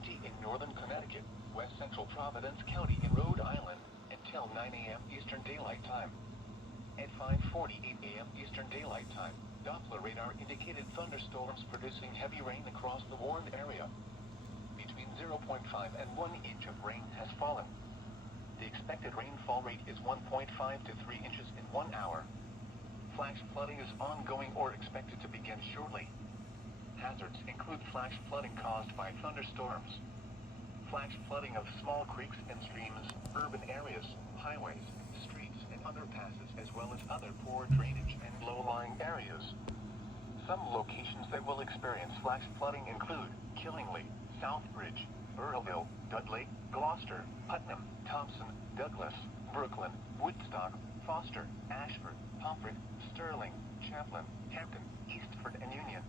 County in northern Connecticut, west central Providence County in Rhode Island, until 9 a.m. Eastern Daylight Time. At 5:48 a.m. Eastern Daylight Time, Doppler radar indicated thunderstorms producing heavy rain across the warned area. Between 0.5 and 1 inch of rain has fallen. The expected rainfall rate is 1.5 to 3 inches in 1 hour. Flash flooding is ongoing or expected to begin shortly. Hazards include flash flooding caused by thunderstorms, flash flooding of small creeks and streams, urban areas, highways, streets, and underpasses, as well as other poor drainage and low-lying areas. Some locations that will experience flash flooding include Killingly, Southbridge, Earlville, Dudley, Gloucester, Putnam, Thompson, Douglas, Brooklyn, Woodstock, Foster, Ashford, Pomfret, Sterling, Chaplin, Hampton, Eastford, and Union.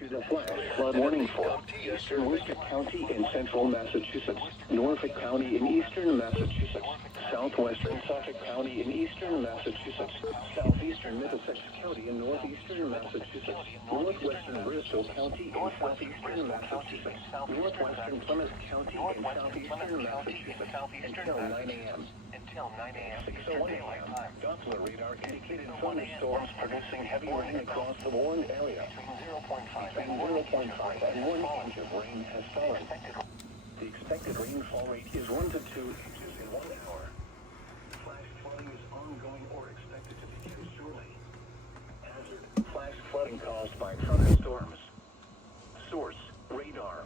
Issues a flash flood warning for eastern Worcester County in central Massachusetts, Norfolk County in eastern Massachusetts, southwestern Suffolk County in eastern Massachusetts, southeastern Middlesex County in northeastern Massachusetts, northwestern Bristol County in southeastern Massachusetts, northwestern Plymouth County in southeastern Massachusetts, until 9 a.m. Until 9 a.m. 6:01 a.m. Doppler radar indicated thunderstorms producing heavy rain across the warned area. Between 0.5 and 1 inch of rain has fallen. The expected rainfall rate is 1 to 2 inches in 1 hour. Flash flooding is ongoing or expected to begin shortly. Hazard: flash flooding caused by thunderstorms. Source: radar.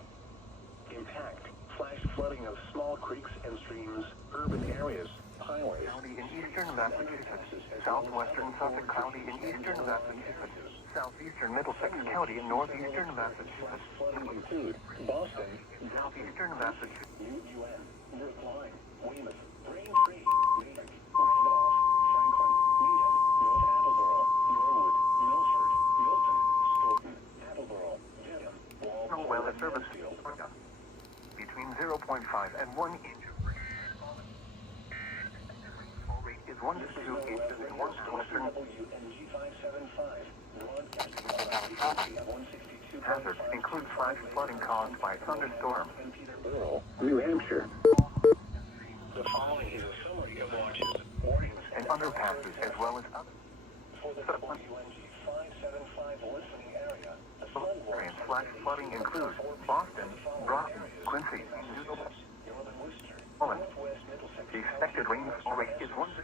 Impact: flash flooding of small creeks and streams, urban areas, highways. County in eastern Massachusetts, southwestern Suffolk County in eastern Massachusetts, southeastern Middlesex County in northeastern Massachusetts. Flooding include Boston, southeastern Massachusetts, UN, Brookline, Weymouth, Braintree, Natick, Randolph, Franklin, Needham, North Attleboro, Norwood, Milford, Milton, Stoughton, Attleboro, Dedham, Walpole, Weather Service Field. Between 0.5 and 1 inch of rain has fallen. The rainfall rate is 1 to 2 inches in western WNG 575. Hazards include flash flooding caused by thunderstorms in Peterborough, New Hampshire. The following is a summary of watches, warnings, and underpasses, as well as others. For the WNG 575 listening area, the flood warnings flash flooding include Boston, Groton, Quincy, Northern Worcester, Northwest Middlesex. The expected rainfall rate is 1 to 2.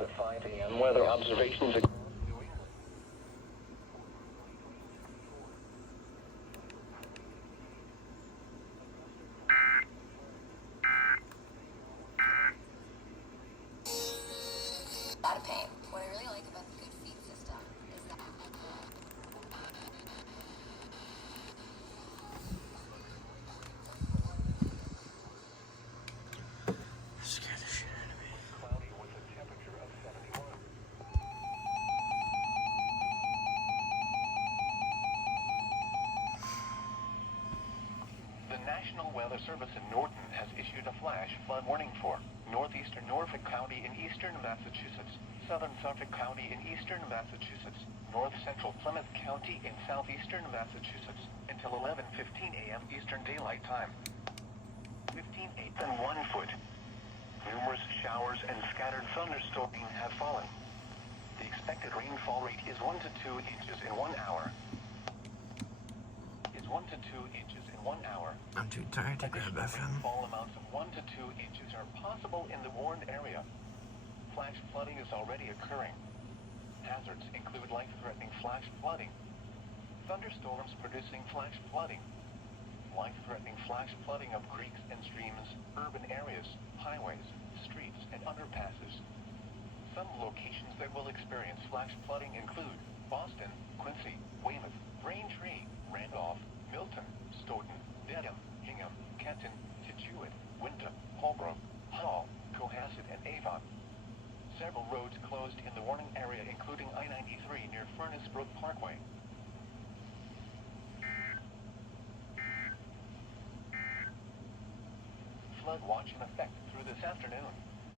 The 5 a.m. weather observations. Out of pain. What I really like about the good feed system is that scared the shit out of me. Cloudy with a temperature of 71. The National Weather Service in Norton has issued a flash flood warning for northeastern Norfolk County in eastern Massachusetts, southern Suffolk County in eastern Massachusetts, north central Plymouth County in southeastern Massachusetts, until 11:15 a.m. Eastern Daylight Time. 15/8 and 1 foot. Numerous showers and scattered thunderstorms have fallen. The expected rainfall rate is 1 to 2 inches in 1 hour. Is 1 to 2 inches in 1 hour. I'm too tired to grab FM. Rainfall amounts of 1 to 2 inches are possible in the warned area. Flash flooding is already occurring. Hazards include life-threatening flash flooding, thunderstorms producing flash flooding, life-threatening flash flooding of creeks and streams, urban areas, highways, streets, and underpasses. Some locations that will experience flash flooding include Boston, Quincy, Weymouth, Braintree, Randolph, Milton, Stoughton, Dedham, Hingham, Kenton, Scituate, Windham, Holbrook, Hull, Cohasset, and Avon. Several roads closed in the warning area, including I-93 near Furnace Brook Parkway. Flood watch in effect through this afternoon.